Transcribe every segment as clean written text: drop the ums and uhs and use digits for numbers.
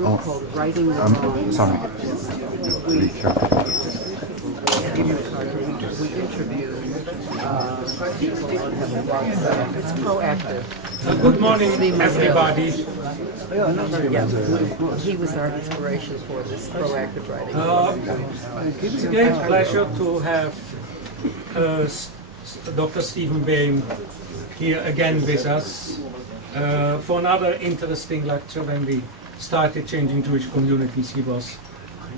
group called Writing the Wrong. Sorry. We interview people on have a blog site. It's proactive. Good morning, everybody. Yeah, he was our inspiration for this proactive writing. It's a great pleasure to have Dr. Stephen Bayme here again with us for another interesting lecture. When we started Changing Jewish Communities, he was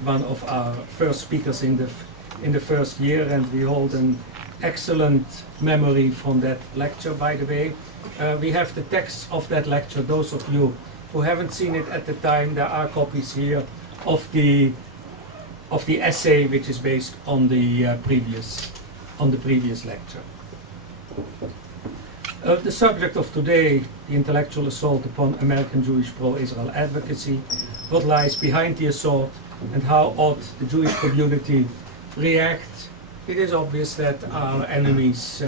one of our first speakers in the first year, and we hold an excellent memory from that lecture, by the way. We have the text of that lecture. Those of you who haven't seen it at the time, there are copies here of the essay, which is based on the previous lecture. The subject of today, the intellectual assault upon American Jewish pro-Israel advocacy, what lies behind the assault, and how ought the Jewish community react. It is obvious that our enemies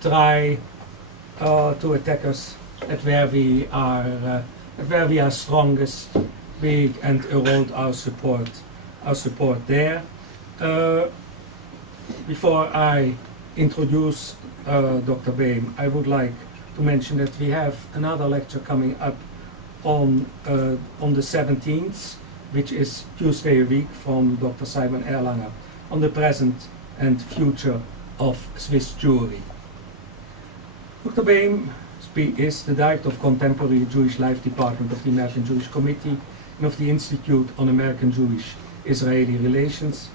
try to attack us at where we are strongest, and erode our support there. Before I introduce Dr. Bayme, I would like to mention that we have another lecture coming up on the 17th, which is Tuesday a week, from Dr. Simon Erlanger on the present and future of Swiss Jewry. Dr. Bayme is the Director of Contemporary Jewish Life Department of the American Jewish Committee and of the Institute on American Jewish-Israeli Relations.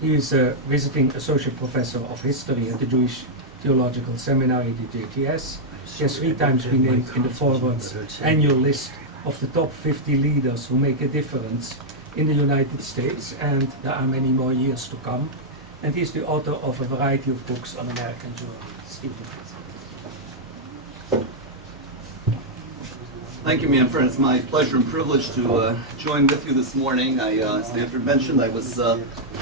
He is a visiting Associate Professor of History at the Jewish Theological Seminary, the JTS. He has 3 times been named in the Forward's annual list of the top 50 leaders who make a difference in the United States, and there are many more years to come. And he is the author of a variety of books on American Jewry. Stephen. Thank you, Manfred. It's my pleasure and privilege to join with you this morning. As Manfred mentioned, I was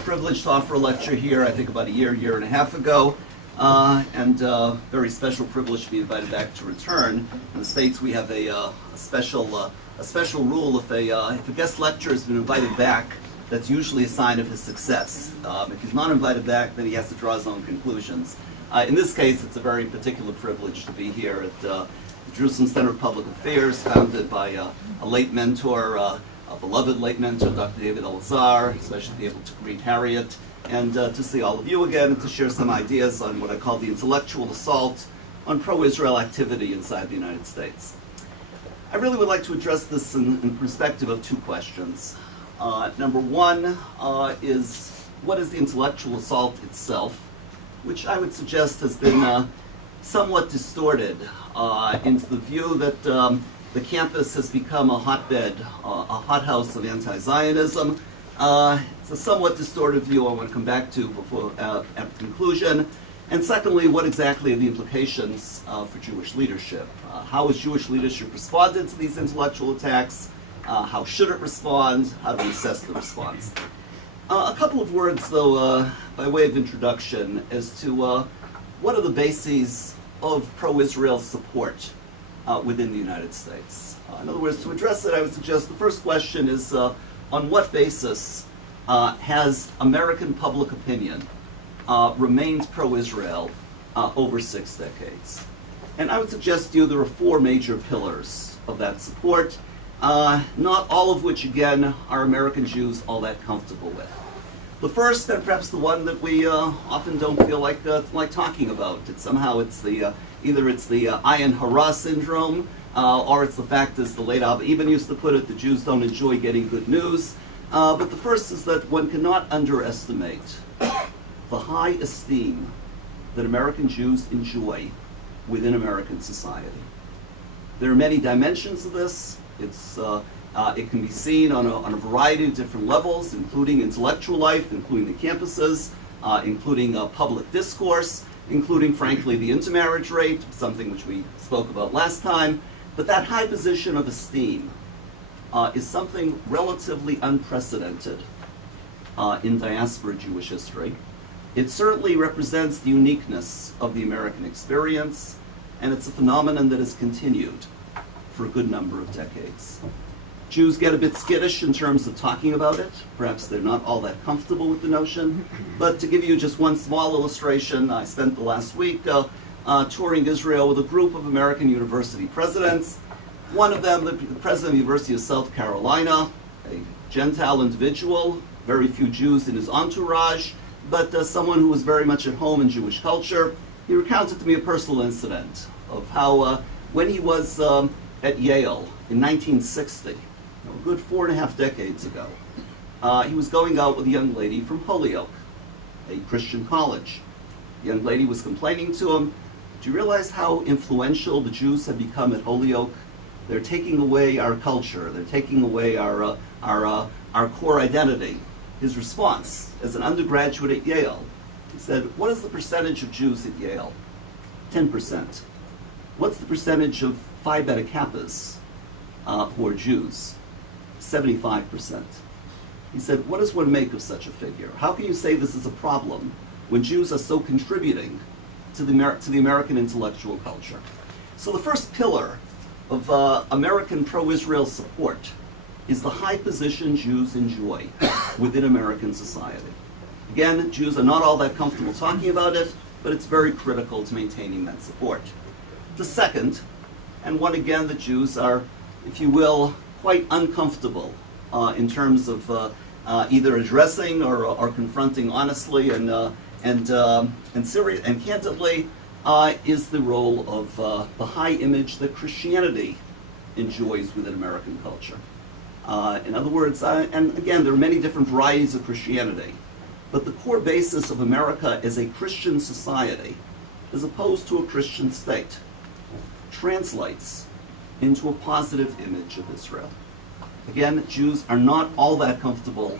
privileged to offer a lecture here, I think about a year and a half ago, and very special privilege to be invited back to return. In the States, we have a special rule: if a guest lecturer has been invited back, that's usually a sign of his success. If he's not invited back, then he has to draw his own conclusions. In this case, it's a very particular privilege to be here at the Jerusalem Center of Public Affairs, founded by a late mentor, a beloved late mentor, Dr. David Elazar, especially to be able to greet Harriet, and to see all of you again, and to share some ideas on what I call the intellectual assault on pro-Israel activity inside the United States. I really would like to address this in perspective of 2 questions. Number one is, what is the intellectual assault itself, which I would suggest has been somewhat distorted into the view that the campus has become a hotbed, a hothouse of anti-Zionism. It's a somewhat distorted view I want to come back to before at the conclusion. And secondly, what exactly are the implications for Jewish leadership? How has Jewish leadership responded to these intellectual attacks? How should it respond? How do we assess the response? A couple of words, though, by way of introduction, as to what are the bases of pro-Israel support within the United States. In other words, to address it, I would suggest the first question is, on what basis has American public opinion remained pro-Israel over 6 decades? And I would suggest to you there are 4 major pillars of that support, not all of which, again, are American Jews all that comfortable with. The first, and perhaps the one that we often don't feel like talking about, either it's the ayin hara syndrome, or it's the fact, as the late Abba Eben used to put it, the Jews don't enjoy getting good news. But the first is that one cannot underestimate the high esteem that American Jews enjoy within American society. There are many dimensions of this. It can be seen on a variety of different levels, including intellectual life, including the campuses, including public discourse, including, frankly, the intermarriage rate, something which we spoke about last time. But that high position of esteem is something relatively unprecedented in diaspora Jewish history. It certainly represents the uniqueness of the American experience, and it's a phenomenon that has continued for a good number of decades. Jews get a bit skittish in terms of talking about it. Perhaps they're not all that comfortable with the notion. But to give you just one small illustration, I spent the last week touring Israel with a group of American university presidents. One of them, the president of the University of South Carolina, a Gentile individual, very few Jews in his entourage, but someone who was very much at home in Jewish culture. He recounted to me a personal incident of how when he was at Yale in 1960, a good 4.5 decades ago, he was going out with a young lady from Holyoke, a Christian college. The young lady was complaining to him, "Do you realize how influential the Jews have become at Holyoke? They're taking away our culture. They're taking away our core identity." His response, as an undergraduate at Yale, he said, "What is the percentage of Jews at Yale? 10%. What's the percentage of Phi Beta Kappas who are Jews? 75%. He said, "What does one make of such a figure? How can you say this is a problem when Jews are so contributing to the American intellectual culture?" So the first pillar of American pro-Israel support is the high position Jews enjoy within American society. Again, Jews are not all that comfortable talking about it, but it's very critical to maintaining that support. The second, and one again that Jews are, if you will, quite uncomfortable in terms of either addressing or confronting honestly and candidly, is the role of the high image that Christianity enjoys within American culture. In other words, and again, there are many different varieties of Christianity, but the core basis of America as a Christian society, as opposed to a Christian state, translates into a positive image of Israel. Again, Jews are not all that comfortable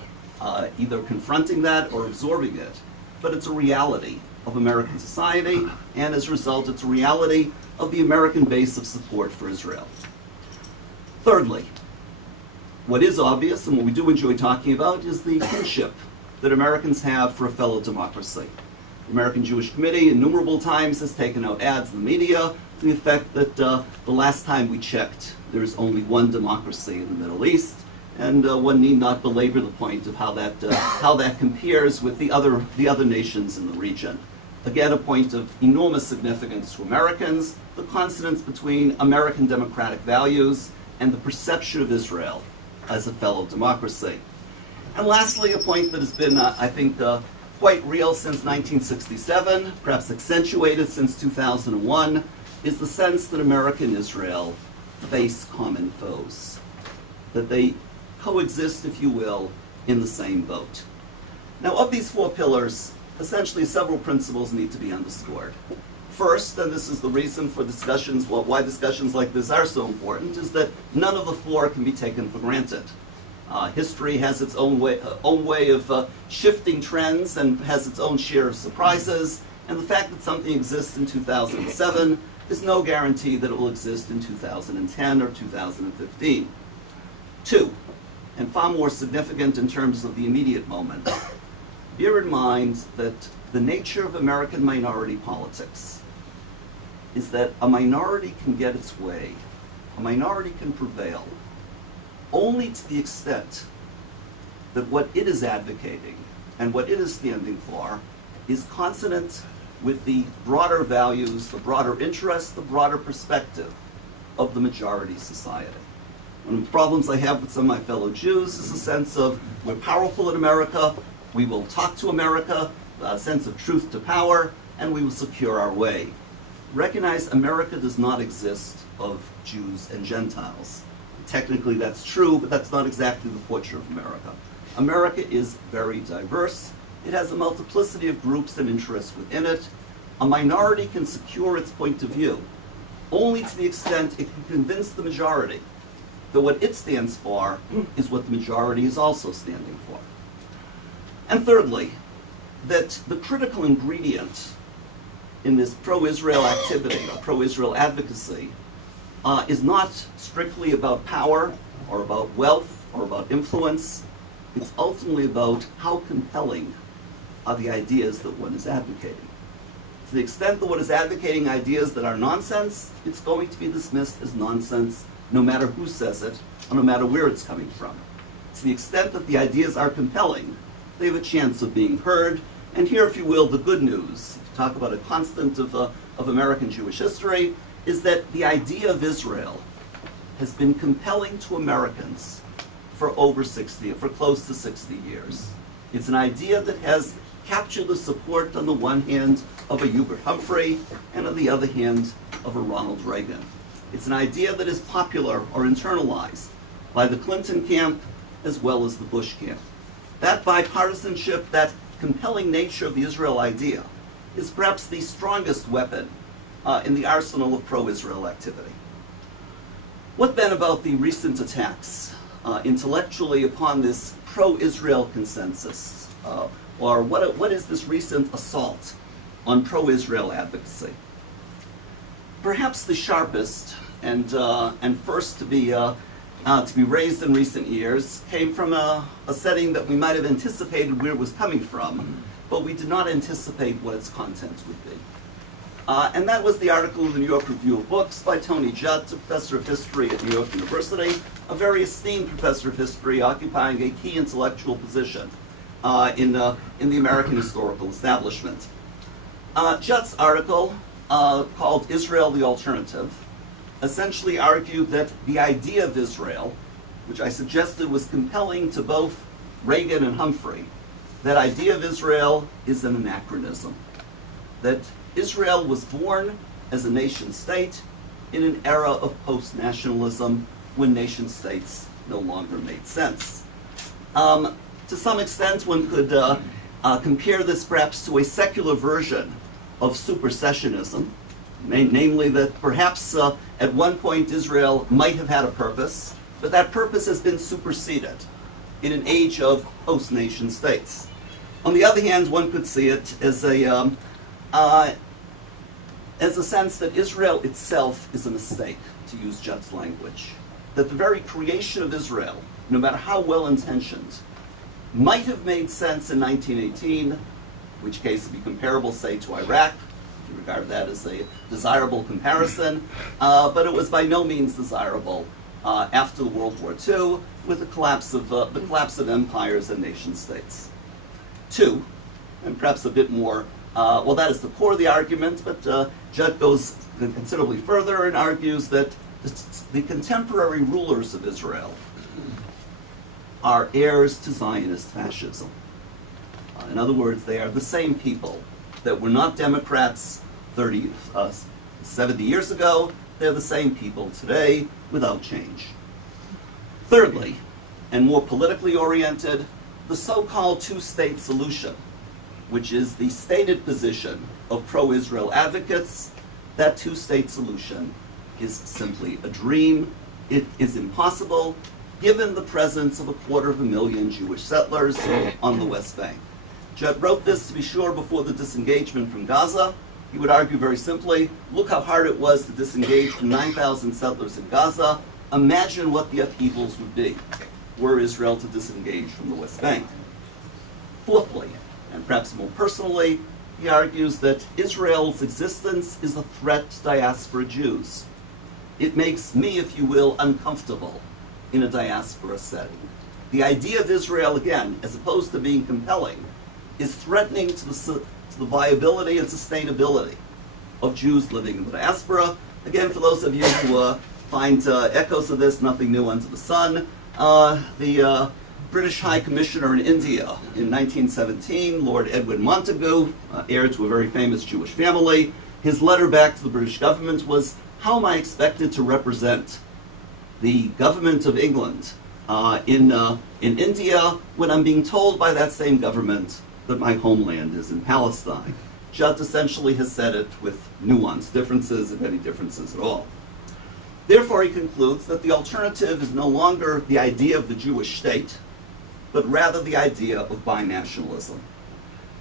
either confronting that or absorbing it, but it's a reality of American society, and as a result, it's a reality of the American base of support for Israel. Thirdly, what is obvious and what we do enjoy talking about is the kinship that Americans have for a fellow democracy. The American Jewish Committee innumerable times has taken out ads in the media to the effect that the last time we checked, there is only one democracy in the Middle East, and one need not belabor the point of how that compares with the other nations in the region. Again, a point of enormous significance to Americans, the consonance between American democratic values and the perception of Israel as a fellow democracy. And lastly, a point that has been, I think, quite real since 1967, perhaps accentuated since 2001, is the sense that America and Israel face common foes, that they coexist, if you will, in the same boat. Now, of these four pillars, essentially several principles need to be underscored. First, and this is the reason for discussions, why discussions like this are so important, is that none of the four can be taken for granted. History has its own way of shifting trends and has its own share of surprises, and the fact that something exists in 2007 is no guarantee that it will exist in 2010 or 2015. Two, and far more significant in terms of the immediate moment, bear in mind that the nature of American minority politics is that a minority can get its way, a minority can prevail, only to the extent that what it is advocating and what it is standing for is consonant with the broader values, the broader interests, the broader perspective of the majority society. One of the problems I have with some of my fellow Jews is a sense of we're powerful in America, we will talk to America, a sense of truth to power, and we will secure our way. Recognize America does not exist of Jews and Gentiles. Technically that's true, but that's not exactly the portrait of America. America is very diverse. It has a multiplicity of groups and interests within it. A minority can secure its point of view only to the extent it can convince the majority that what it stands for is what the majority is also standing for. And thirdly, that the critical ingredient in this pro-Israel activity or pro-Israel advocacy is not strictly about power or about wealth or about influence. It's ultimately about how compelling are the ideas that one is advocating. To the extent that one is advocating ideas that are nonsense, it's going to be dismissed as nonsense no matter who says it, no matter where it's coming from. To the extent that the ideas are compelling, they have a chance of being heard. And here, if you will, the good news, to talk about a constant of American Jewish history, is that the idea of Israel has been compelling to Americans for close to 60 years. It's an idea that has captured the support on the one hand of a Hubert Humphrey and on the other hand of a Ronald Reagan. It's an idea that is popular or internalized by the Clinton camp as well as the Bush camp. That bipartisanship, that compelling nature of the Israel idea is perhaps the strongest weapon in the arsenal of pro-Israel activity. What then about the recent attacks intellectually upon this pro-Israel consensus? Or what is this recent assault on pro-Israel advocacy? Perhaps the sharpest and first to be raised in recent years came from a setting that we might have anticipated where it was coming from, but we did not anticipate what its content would be. And that was the article in the New York Review of Books by Tony Judt, a professor of history at New York University, a very esteemed professor of history occupying a key intellectual position in the American historical establishment. Judt's article, called Israel the Alternative, essentially argued that the idea of Israel, which I suggested was compelling to both Reagan and Humphrey, that idea of Israel is an anachronism. That Israel was born as a nation state in an era of post-nationalism when nation states no longer made sense. To some extent, one could compare this perhaps to a secular version of supersessionism, namely that perhaps at one point Israel might have had a purpose, but that purpose has been superseded in an age of post-nation states. On the other hand, one could see it as a sense that Israel itself is a mistake, to use Judd's language. That the very creation of Israel, no matter how well-intentioned, might have made sense in 1918, in which case it would be comparable, say, to Iraq, if you regard that as a desirable comparison, but it was by no means desirable after World War II, with the collapse of empires and nation states. Two, and perhaps a bit more, well, that is the core of the argument, but Judd goes considerably further and argues that the contemporary rulers of Israel are heirs to Zionist fascism. In other words, they are the same people that were not Democrats 70 years ago. They're the same people today without change. Thirdly, and more politically oriented, the so-called two-state solution, which is the stated position of pro-Israel advocates, that two-state solution is simply a dream. It is impossible, given the presence of 250,000 Jewish settlers on the West Bank. Judd wrote this, to be sure, before the disengagement from Gaza. He would argue very simply, look how hard it was to disengage from 9,000 settlers in Gaza. Imagine what the upheavals would be were Israel to disengage from the West Bank. Fourthly, and perhaps more personally, he argues that Israel's existence is a threat to diaspora Jews. It makes me, if you will, uncomfortable in a diaspora setting. The idea of Israel, again, as opposed to being compelling, is threatening to the viability and sustainability of Jews living in the diaspora. Again, for those of you who find echoes of this nothing new under the sun, the British High Commissioner in India in 1917, Lord Edwin Montagu, heir to a very famous Jewish family, his letter back to the British government was, how am I expected to represent the government of England in India when I'm being told by that same government that my homeland is in Palestine? Judd essentially has said it with nuanced differences, if any differences at all. Therefore, he concludes that the alternative is no longer the idea of the Jewish state, but rather the idea of binationalism.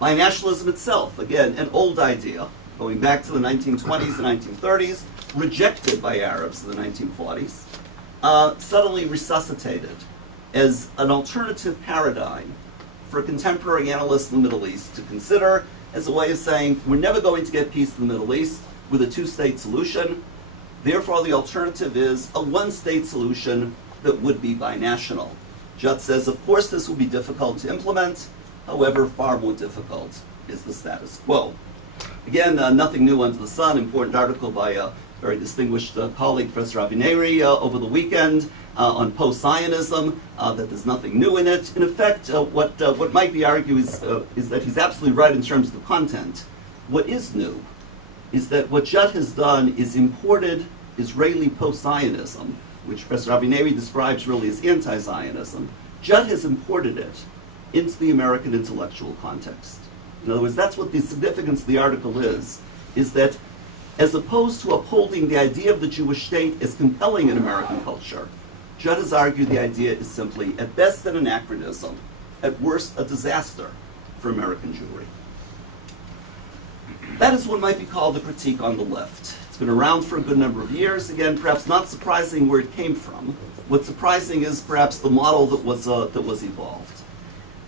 Binationalism itself, again, an old idea, going back to the 1920s and 1930s, rejected by Arabs in the 1940s, suddenly resuscitated as an alternative paradigm for contemporary analysts in the Middle East to consider as a way of saying, we're never going to get peace in the Middle East with a two-state solution. Therefore, the alternative is a one-state solution that would be binational. Judd says, of course, this will be difficult to implement. However, far more difficult is the status quo. Again, nothing new under the sun. Important article by a very distinguished colleague, Professor Avineri, over the weekend on post-Zionism, that there's nothing new in it. In effect, what might be argued is that he's absolutely right in terms of the content. What is new is that what Judd has done is imported Israeli post-Zionism, which Professor Avineri describes really as anti-Zionism. Judd has imported it into the American intellectual context. In other words, that's what the significance of the article is that as opposed to upholding the idea of the Jewish state as compelling in American culture, Judd has argued the idea is simply, at best, an anachronism, at worst, a disaster for American Jewry. That is what might be called the critique on the left. It's been around for a good number of years. Again, perhaps not surprising where it came from. What's surprising is perhaps the model that was evolved.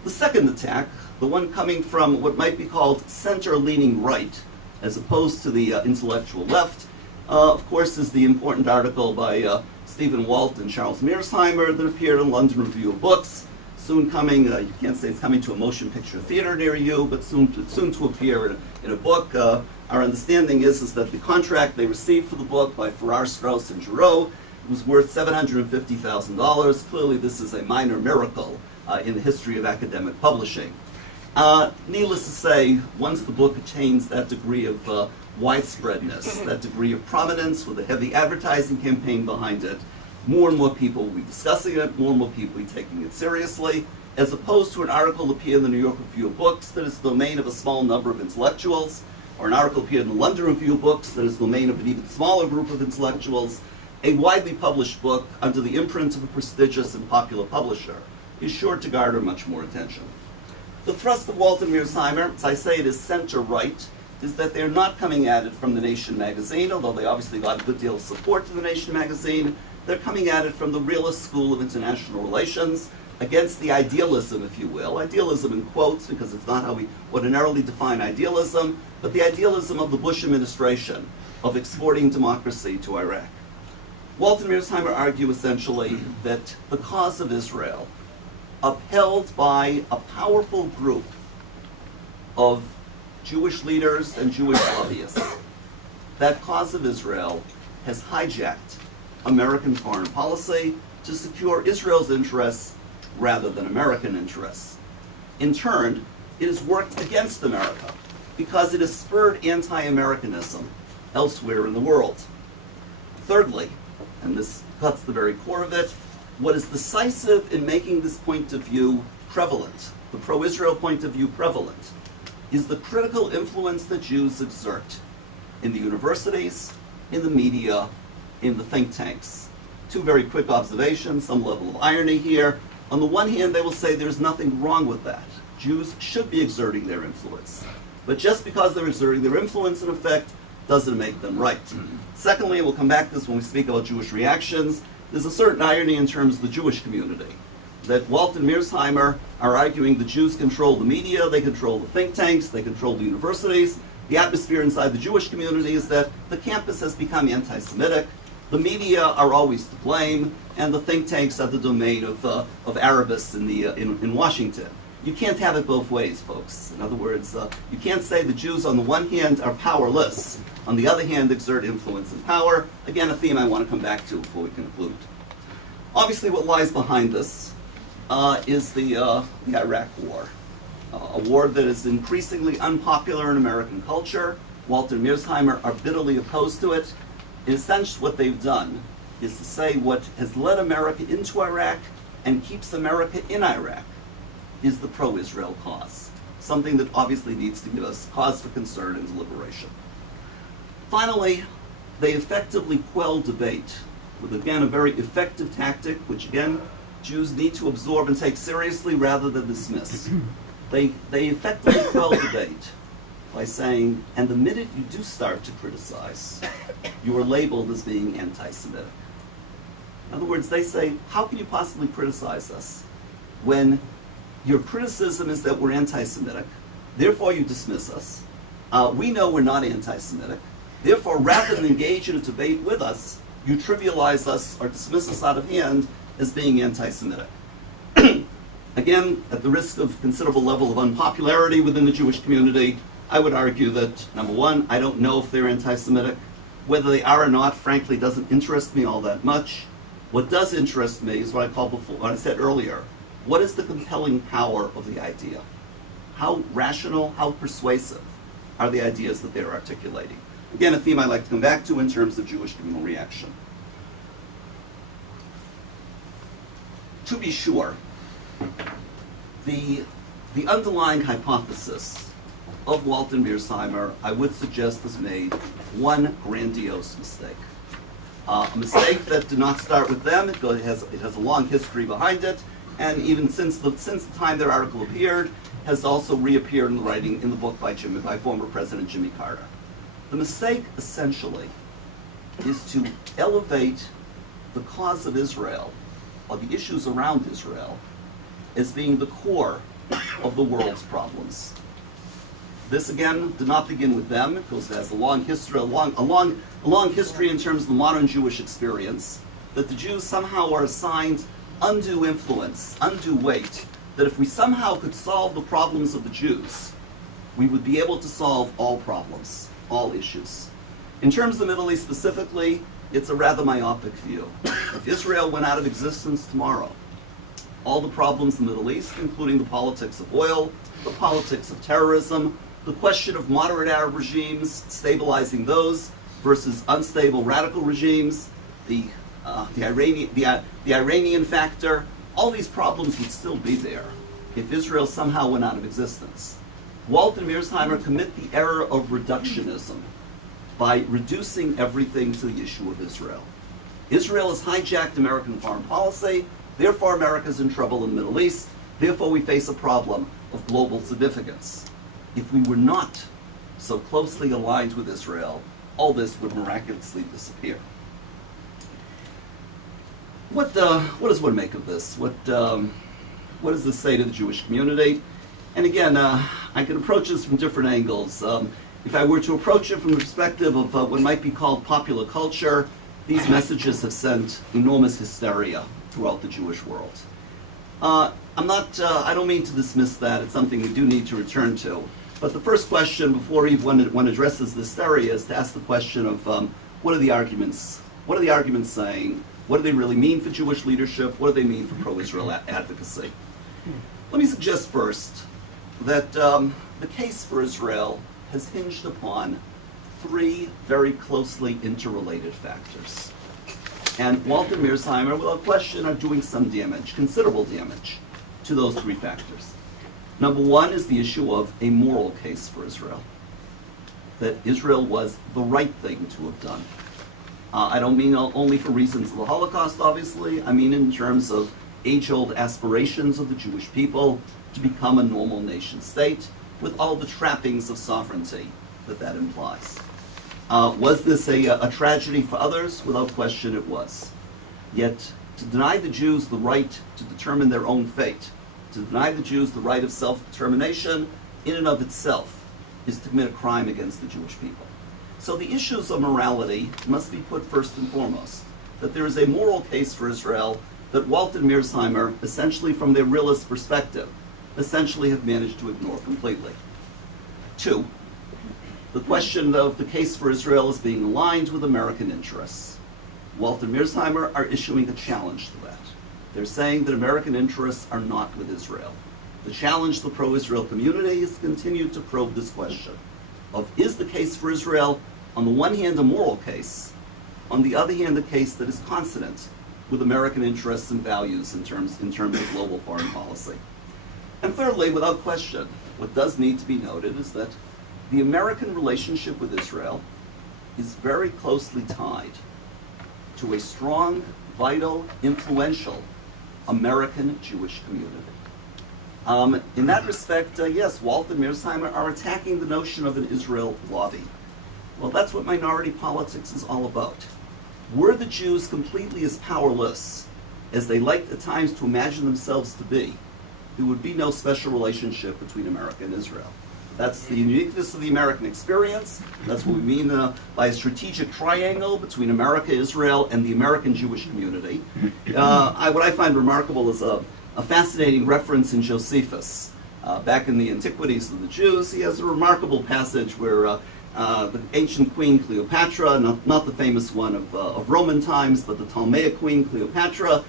The second attack, the one coming from what might be called center-leaning right, as opposed to the intellectual left, of course, is the important article by Stephen Walt and Charles Mearsheimer that appeared in London Review of Books. Soon coming, you can't say it's coming to a motion picture theater near you, but soon to appear in a book. Our understanding is that the contract they received for the book by Farrar, Straus, and Giroux was worth $750,000. Clearly, this is a minor miracle in the history of academic publishing. Needless to say, once the book attains that degree of widespreadness, that degree of prominence with a heavy advertising campaign behind it, more and more people will be discussing it, more and more people will be taking it seriously, as opposed to an article that appeared in the New York Review of Books that is the domain of a small number of intellectuals, or an article appeared in the London Review of Books that is the domain of an even smaller group of intellectuals. A widely published book under the imprint of a prestigious and popular publisher is sure to garner much more attention. The thrust of Walt and Mearsheimer, as I say, it is center-right, is that they're not coming at it from The Nation magazine, although they obviously got a good deal of support to The Nation magazine. They're coming at it from the realist school of international relations, against the idealism, if you will. Idealism in quotes, because it's not how we ordinarily define idealism, but the idealism of the Bush administration of exporting democracy to Iraq. Walt and Mearsheimer argue essentially that the cause of Israel, upheld by a powerful group of Jewish leaders and Jewish lobbyists, that cause of Israel has hijacked American foreign policy to secure Israel's interests rather than American interests. In turn, it has worked against America because it has spurred anti-Americanism elsewhere in the world. Thirdly, and this cuts the very core of it, what is decisive in making this point of view prevalent, the pro-Israel point of view prevalent, is the critical influence that Jews exert in the universities, in the media, in the think tanks. Two very quick observations, some level of irony here. On the one hand, they will say there's nothing wrong with that. Jews should be exerting their influence. But just because they're exerting their influence, in effect, doesn't make them right. Secondly, and we'll come back to this when we speak about Jewish reactions, there's a certain irony in terms of the Jewish community. That Walt and Mearsheimer are arguing the Jews control the media, they control the think tanks, they control the universities. The atmosphere inside the Jewish community is that the campus has become anti-Semitic, the media are always to blame, and the think tanks are the domain of Arabists in Washington. You can't have it both ways, folks. In other words, you can't say the Jews on the one hand are powerless, on the other hand exert influence and power. Again, a theme I want to come back to before we conclude. Obviously, what lies behind this is the Iraq War, a war that is increasingly unpopular in American culture. Walt and Mearsheimer are bitterly opposed to it. In a sense, what they've done is to say what has led America into Iraq and keeps America in Iraq is the pro-Israel cause, something that obviously needs to give us cause for concern and deliberation. Finally, they effectively quell debate with, again, a very effective tactic, which, again, Jews need to absorb and take seriously rather than dismiss. They effectively quell debate by saying, and the minute you do start to criticize, you are labeled as being anti-Semitic. In other words, they say, how can you possibly criticize us when your criticism is that we're anti-Semitic, therefore you dismiss us. We know we're not anti-Semitic. Therefore, rather than engage in a debate with us, you trivialize us or dismiss us out of hand as being anti-Semitic. Again, at the risk of considerable level of unpopularity within the Jewish community, I would argue that, number one, I don't know if they're anti-Semitic. Whether they are or not, frankly, doesn't interest me all that much. What does interest me is what I called before, what I said earlier. What is the compelling power of the idea? How rational, how persuasive are the ideas that they're articulating? Again, a theme I like to come back to in terms of Jewish communal reaction. To be sure, the underlying hypothesis of Walter Mearsheimer, I would suggest, has made one grandiose mistake. A mistake that did not start with them. It has a long history behind it, and even since the time their article appeared, has also reappeared in the writing in the book by former President Jimmy Carter. The mistake, essentially, is to elevate the cause of Israel, or the issues around Israel, as being the core of the world's problems. This, again, did not begin with them. It has a long history in terms of the modern Jewish experience, that the Jews somehow are assigned undue influence, undue weight, that if we somehow could solve the problems of the Jews, we would be able to solve all problems, all issues. In terms of the Middle East specifically, it's a rather myopic view. If Israel went out of existence tomorrow, all the problems in the Middle East, including the politics of oil, the politics of terrorism, the question of moderate Arab regimes, stabilizing those versus unstable radical regimes, the Iranian factor, all these problems would still be there if Israel somehow went out of existence. Walter Mearsheimer commit the error of reductionism by reducing everything to the issue of Israel. Israel has hijacked American foreign policy, therefore America's in trouble in the Middle East, therefore we face a problem of global significance. If we were not so closely aligned with Israel, all this would miraculously disappear. What does one make of this? What does this say to the Jewish community? And again, I can approach this from different angles. If I were to approach it from the perspective of what might be called popular culture, these messages have sent enormous hysteria throughout the Jewish world. I don't mean to dismiss that. It's something we do need to return to. But the first question, before one addresses the hysteria, is to ask the question of what are the arguments? What are the arguments saying? What do they really mean for Jewish leadership? What do they mean for pro-Israel advocacy? Let me suggest first that the case for Israel has hinged upon three very closely interrelated factors. And Walter Mearsheimer, without question, are doing some damage, considerable damage, to those three factors. Number one is the issue of a moral case for Israel, that Israel was the right thing to have done. I don't mean only for reasons of the Holocaust, obviously. I mean in terms of age-old aspirations of the Jewish people to become a normal nation state with all the trappings of sovereignty that implies. Was this a tragedy for others? Without question it was. Yet to deny the Jews the right to determine their own fate, to deny the Jews the right of self-determination in and of itself is to commit a crime against the Jewish people. So the issues of morality must be put first and foremost, that there is a moral case for Israel that Walter Mearsheimer, essentially from their realist perspective, essentially have managed to ignore completely. Two, the question of the case for Israel is being aligned with American interests. Walter Mearsheimer are issuing a challenge to that. They're saying that American interests are not with Israel. The challenge to the pro-Israel community is to continue to probe this question of, is the case for Israel, on the one hand, a moral case, on the other hand, a case that is consonant with American interests and values in terms of global foreign policy. And thirdly, without question, what does need to be noted is that the American relationship with Israel is very closely tied to a strong, vital, influential American Jewish community. In that respect, yes, Walter Mearsheimer are attacking the notion of an Israel lobby. Well, that's what minority politics is all about. Were the Jews completely as powerless as they like at times to imagine themselves to be, there would be no special relationship between America and Israel. That's the uniqueness of the American experience. That's what we mean by a strategic triangle between America, Israel, and the American Jewish community. What I find remarkable is a fascinating reference in Josephus. Back in the Antiquities of the Jews, he has a remarkable passage where the ancient queen Cleopatra, not the famous one of Roman times, but the Ptolemaic queen Cleopatra,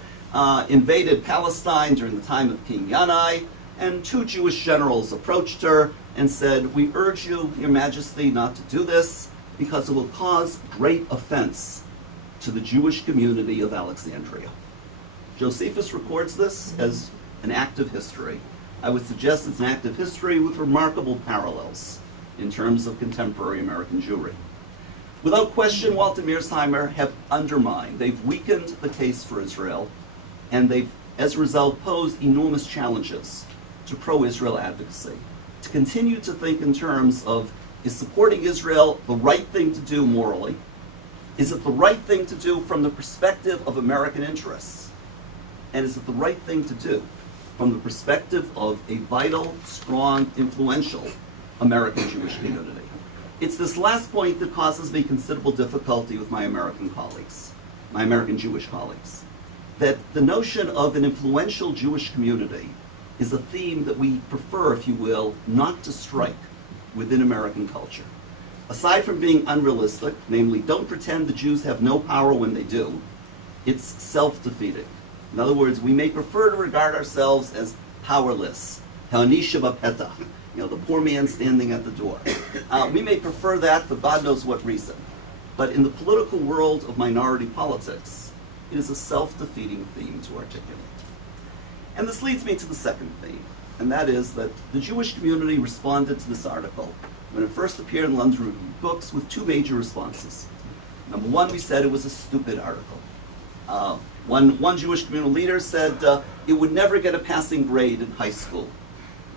invaded Palestine during the time of King Yanai, and two Jewish generals approached her and said, "We urge you, Your Majesty, not to do this because it will cause great offense to the Jewish community of Alexandria." Josephus records this as an act of history. I would suggest it's an act of history with remarkable parallels in terms of contemporary American Jewry. Without question, Walter Mearsheimer have undermined, they've weakened the case for Israel, and they've, as a result, posed enormous challenges to pro-Israel advocacy. To continue to think in terms of, is supporting Israel the right thing to do morally? Is it the right thing to do from the perspective of American interests? And is it the right thing to do from the perspective of a vital, strong, influential American Jewish community? It's this last point that causes me considerable difficulty with my American colleagues, my American Jewish colleagues, that the notion of an influential Jewish community is a theme that we prefer, if you will, not to strike within American culture. Aside from being unrealistic, namely, don't pretend the Jews have no power when they do, it's self-defeating. In other words, we may prefer to regard ourselves as powerless, ha'anisha b'petach, the poor man standing at the door. We may prefer that for God knows what reason. But in the political world of minority politics, it is a self-defeating theme to articulate. And this leads me to the second theme, and that is that the Jewish community responded to this article when it first appeared in London Review of Books with two major responses. Number one, we said it was a stupid article. One Jewish communal leader said it would never get a passing grade in high school.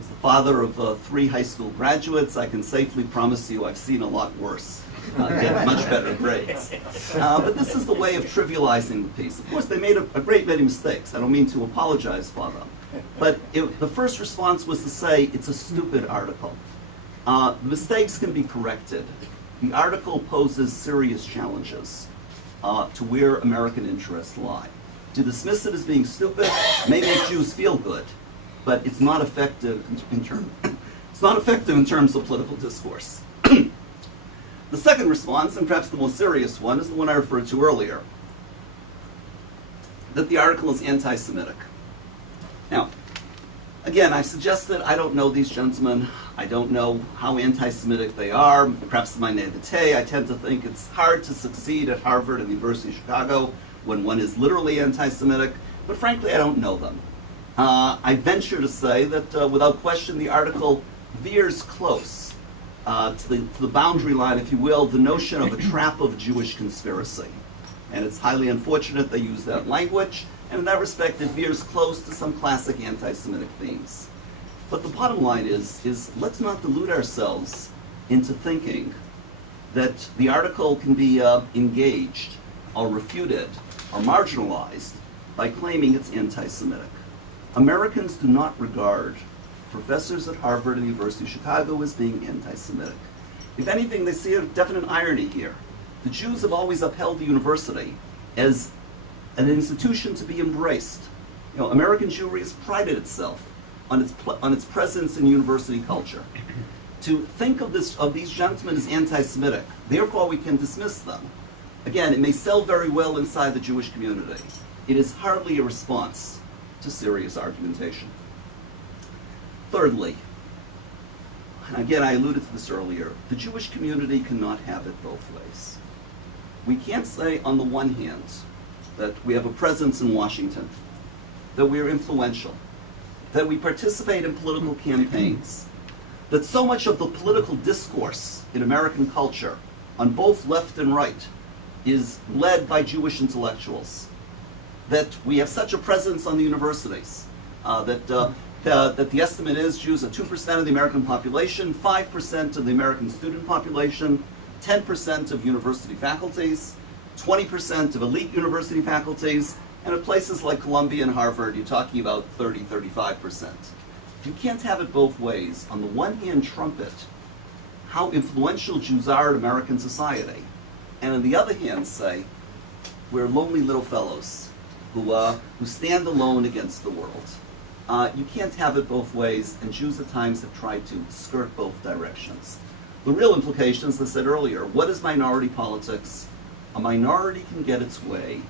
As the father of 3 high school graduates, I can safely promise you I've seen a lot worse get much better grades. But this is the way of trivializing the piece. Of course, they made a great many mistakes. I don't mean to apologize for them. But the first response was to say it's a stupid article. Mistakes can be corrected. The article poses serious challenges to where American interests lie. To dismiss it as being stupid may make Jews feel good, but it's not effective in terms of political discourse. The second response, and perhaps the most serious one, is the one I referred to earlier, that the article is anti-Semitic. Now, again, I've suggested I don't know these gentlemen. I don't know how anti-Semitic they are. Perhaps in my naivete, I tend to think it's hard to succeed at Harvard and the University of Chicago when one is literally anti-Semitic, but frankly, I don't know them. I venture to say that without question, the article veers close to the boundary line, if you will, the notion of a trap of Jewish conspiracy. And it's highly unfortunate they use that language, and in that respect, it veers close to some classic anti-Semitic themes. But the bottom line is let's not delude ourselves into thinking that the article can be engaged or refuted or marginalized by claiming it's anti-Semitic. Americans do not regard professors at Harvard and the University of Chicago as being anti-Semitic. If anything, they see a definite irony here. The Jews have always upheld the university as an institution to be embraced. American Jewry has prided itself on its presence in university culture. To think of these gentlemen as anti-Semitic, therefore we can dismiss them. Again, it may sell very well inside the Jewish community. It is hardly a response to serious argumentation. Thirdly, and again I alluded to this earlier, the Jewish community cannot have it both ways. We can't say on the one hand that we have a presence in Washington, that we're influential, that we participate in political campaigns, that so much of the political discourse in American culture on both left and right is led by Jewish intellectuals, that we have such a presence on the universities, that the estimate is Jews are 2% of the American population, 5% of the American student population, 10% of university faculties, 20% of elite university faculties, and at places like Columbia and Harvard, you're talking about 30, 35%. You can't have it both ways. On the one hand, trumpet how influential Jews are in American society, and on the other hand, say, we're lonely little fellows who stand alone against the world. You can't have it both ways, and Jews at times have tried to skirt both directions. The real implications, as I said earlier, what is minority politics? A minority can get its way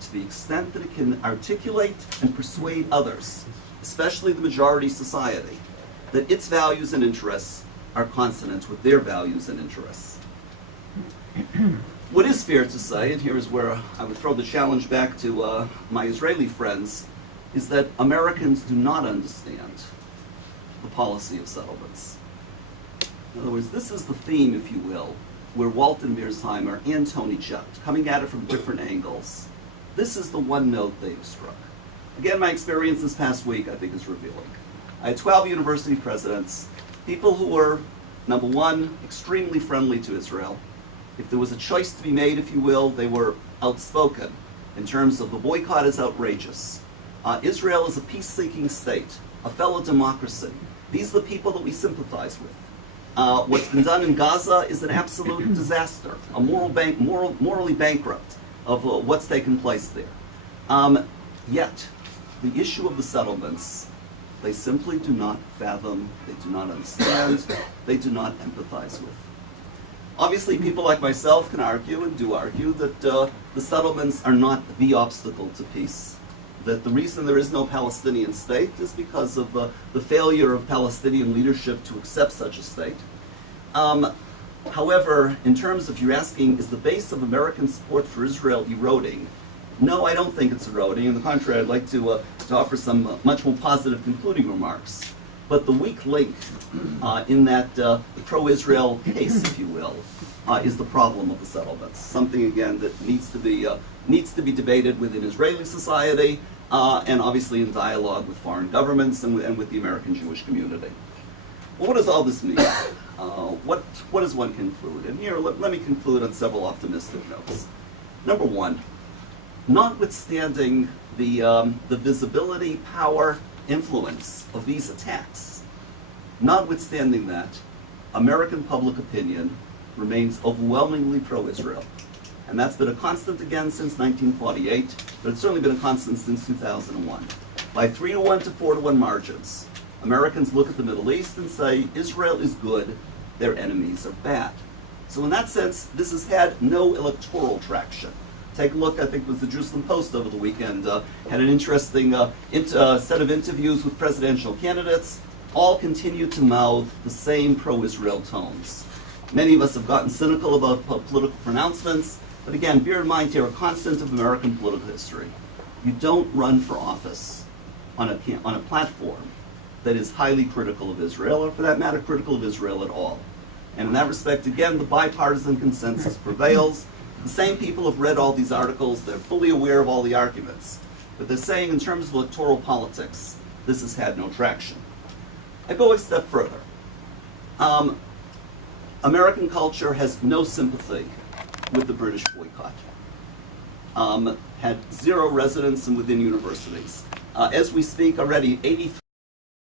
to the extent that it can articulate and persuade others, especially the majority society, that its values and interests are consonant with their values and interests. What is fair to say, and here is where I would throw the challenge back to my Israeli friends, is that Americans do not understand the policy of settlements. In other words, this is the theme, if you will, where Walton Mearsheimer and Tony Chuck, coming at it from different angles, this is the one note they've struck. Again, my experience this past week, I think, is revealing. I had 12 university presidents, people who were, number one, extremely friendly to Israel. If there was a choice to be made, if you will, they were outspoken in terms of the boycott is outrageous. Israel is a peace-seeking state, a fellow democracy. These are the people that we sympathize with. What's been done in Gaza is an absolute disaster, a morally bankrupt of what's taken place there. Yet, the issue of the settlements, they simply do not fathom, they do not understand, they do not empathize with. Obviously, people like myself can argue, and do argue, that the settlements are not the obstacle to peace. That the reason there is no Palestinian state is because of the failure of Palestinian leadership to accept such a state. However, in terms of you're asking, is the base of American support for Israel eroding? No, I don't think it's eroding. On the contrary, I'd like to offer some much more positive concluding remarks. But the weak link in that pro-Israel case, if you will, is the problem of the settlements. Something, again, that needs to be debated within Israeli society, and obviously in dialogue with foreign governments and with the American Jewish community. Well, what does all this mean? What does one conclude? And here, let me conclude on several optimistic notes. Number one, notwithstanding the visibility, power, influence of these attacks, notwithstanding that, American public opinion remains overwhelmingly pro-Israel. And that's been a constant again since 1948, but it's certainly been a constant since 2001. By 3-1 to 4-1 margins, Americans look at the Middle East and say, Israel is good, their enemies are bad. So in that sense, this has had no electoral traction. Take a look, I think it was the Jerusalem Post over the weekend, had an interesting set of interviews with presidential candidates, all continue to mouth the same pro-Israel tones. Many of us have gotten cynical about political pronouncements, but again, bear in mind here a constant of American political history. You don't run for office on a platform that is highly critical of Israel, or for that matter, critical of Israel at all. And in that respect, again, the bipartisan consensus prevails. The same people have read all these articles, they're fully aware of all the arguments. But they're saying in terms of electoral politics, this has had no traction. I go a step further. American culture has no sympathy with the British boycott. Had zero resonance within universities. As we speak already, 83